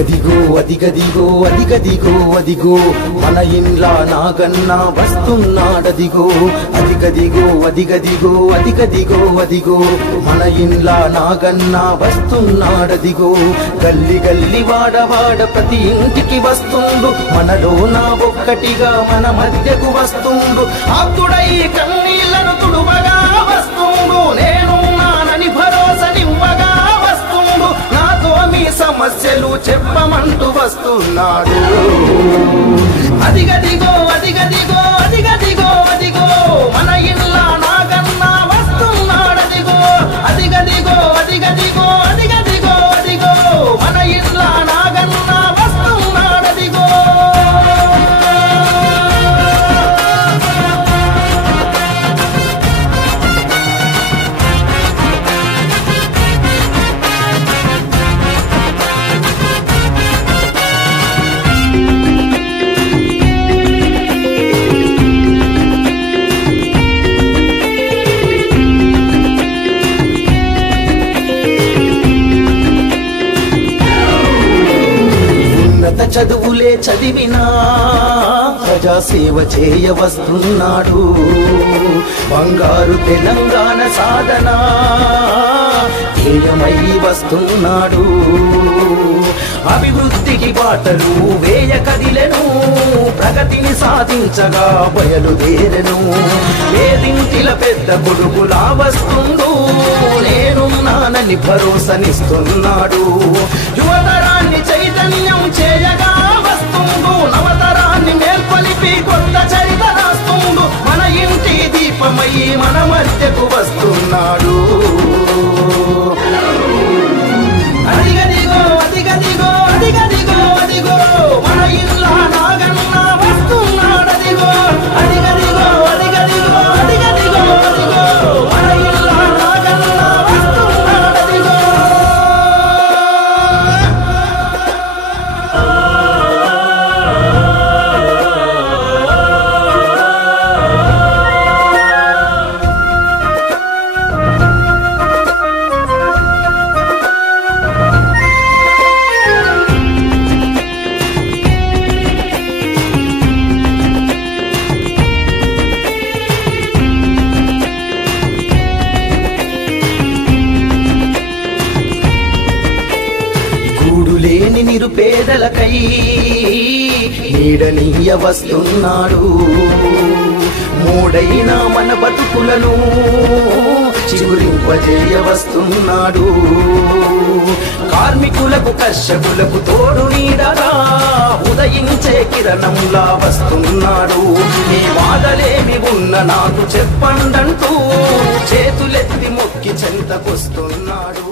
అదిగదిగో అదిగదిగో అదిగదిగో అదిగో మన ఇండ్ల నాగన్న వస్తున్నాడదిగో అదిగదిగో అదిగదిగో అదిగదిగో అదిగో మన ఇండ్ల నాగన్న వస్తున్నాడదిగో గల్లి గల్లి వాడవాడ ప్రతి ఇంటికి వస్తుండు మనలోన ఒక్కటిగా మన మధ్యకు వస్తుండు ఆప్తుడై కన్నీళ్లను తుడువగా వస్తుండు నేనున్నానని భరోసనివ్వగా వస్తుండు నాతో మీ సమస్యలు చెప్పమంటూ వస్తున్నాడు అదిగదిగో అదిగదిగో అదిగదిగో అదిగో మన ఇండ్ల నాగన్న వస్తున్నాడదిగో అదిగదిగో అదిగదిగో అదిగదిగో అదిగో మన ఇండ్ల నాగన్న వస్తున్నాడదిగో చదువులే చదివినా ప్రజాసేవ చేయ వస్తున్నాడు బంగారు తెలంగాణ సాధన ధ్యేయమై వస్తున్నాడు అభివృద్ధికి బాటలు వేయ కదిలెను ప్రగతిని సాధించగా బయలుదేరెను వేదింటిల పెద్ద కొడుకులా వస్తుండు నేనున్నానని భరోసనిస్తున్నాడు యువతరాన్ని చైతన్యం చేయగా వస్తుండు నవతరాన్ని మేల్కొలిపి కొత్త చరిత రాస్తుండు మన ఇంటి దీపమై మన మధ్యకు వస్తున్నాడు అదిగదిగో అదిగదిగో అదిగదిగో అదిగో మన ఇండ్ల నాగన్న వస్తున్నాడదిగో అదిగదిగో అదిగదిగో అదిగదిగో అదిగో మన ఇండ్ల నాగన్న వస్తున్నాడదిగో లేని నిరుపేదలకై నీడనీయ వస్తున్నాడు మూడైన మన బతుకులను చిగురింపజేయ వస్తున్నాడు కార్మికులకు కర్షకులకు తోడు నీడగా ఉదయించే కిరణంలా వస్తున్నాడు మీ బాధలేమి ఉన్న నాకు చెప్పండంటూ చేతులెత్తి మొక్కి చెంతకొస్తున్నాడు